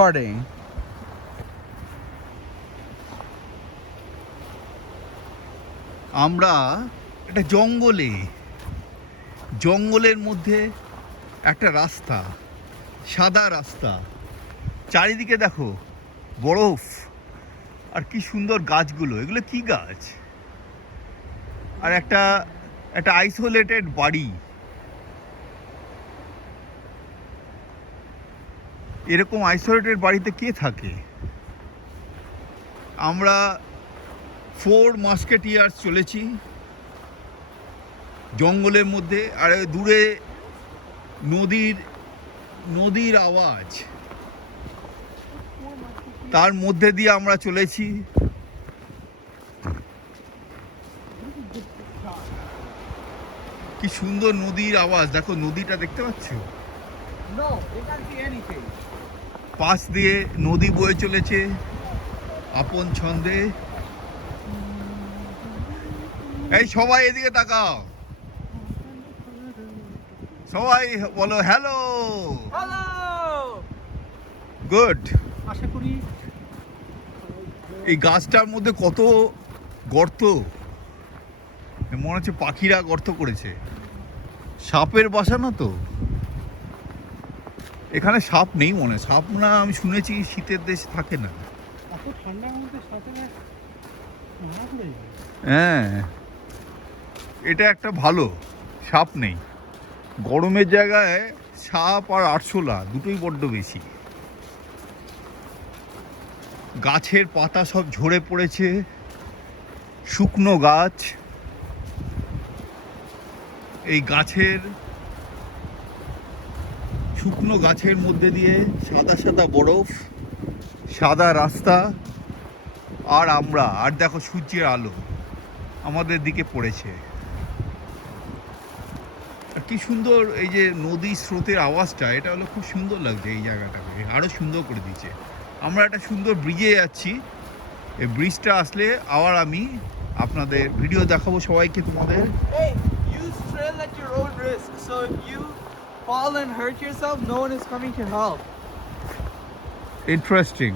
Recording. আমরা একটা জঙ্গলের মধ্যে একটা রাস্তা, সাদা রাস্তা, চারিদিকে দেখো বরফ, আর কি সুন্দর গাছগুলো। এগুলো কি গাছ? আর একটা আইসোলেটেড বাড়ি। এরকম আইসোলেটেড বাড়িতে কে থাকে? আমরা 4 মাস্কেটিয়ার্স চলেছি জঙ্গলের মধ্যে, আর দূরে নদীর আওয়াজ, তার মধ্যে দিয়ে আমরা চলেছি। কি সুন্দর নদীর আওয়াজ, দেখো নদীটা দেখতে পাচ্ছ? পাশ দিয়ে নদী বয়ে চলেছে আপন ছন্দে। এই সবাই এদিকে তাকাও, সবাই বলো হ্যালো। গুড। আশা করি এই গাছটার মধ্যে কত গর্ত, মনে হচ্ছে পাখিরা গর্ত করেছে। সাপের বাসা না তো? এখানে সাপ নেই মনে হয়। সাপ না, আমি শুনেছি শীতের দেশে থাকে না। এত ঠান্ডার মধ্যে সাথে হ্যাঁ, এটা একটা ভালো, সাপ নেই। গরমের জায়গায় সাপ আর আরশোলা দুটোই বড্ড বেশি। গাছের পাতা সব ঝরে পড়েছে, শুকনো গাছ। এই শুকনো গাছের মধ্যে দিয়ে সাদা সাদা বরফ, সাদা রাস্তা, আর দেখো সূর্যের আলো আমাদের দিকে পড়েছে। আর কি সুন্দর এই যে নদী স্রোতের আওয়াজটা, এটা হলো খুব সুন্দর লাগছে। এই জায়গাটাকে আরো সুন্দর করে দিচ্ছে। আমরা একটা সুন্দর ব্রিজে যাচ্ছি। এই ব্রিজটা আসলে আবার আমি আপনাদের ভিডিও দেখাবো সবাইকে, তোমাদের। Hey, use trail at your own risk. So if you fall and hurt yourself, no one is coming to help. Interesting.